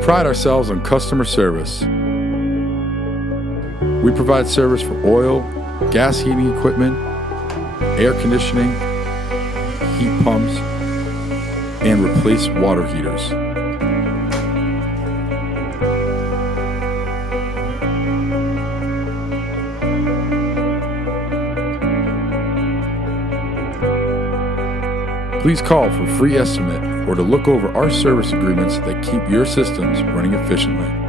pride ourselves on customer service. We provide service for oil, gas heating equipment, air conditioning, heat pumps, and replace water heaters. Please call for a free estimate or to look over our service agreements that keep your systems running efficiently.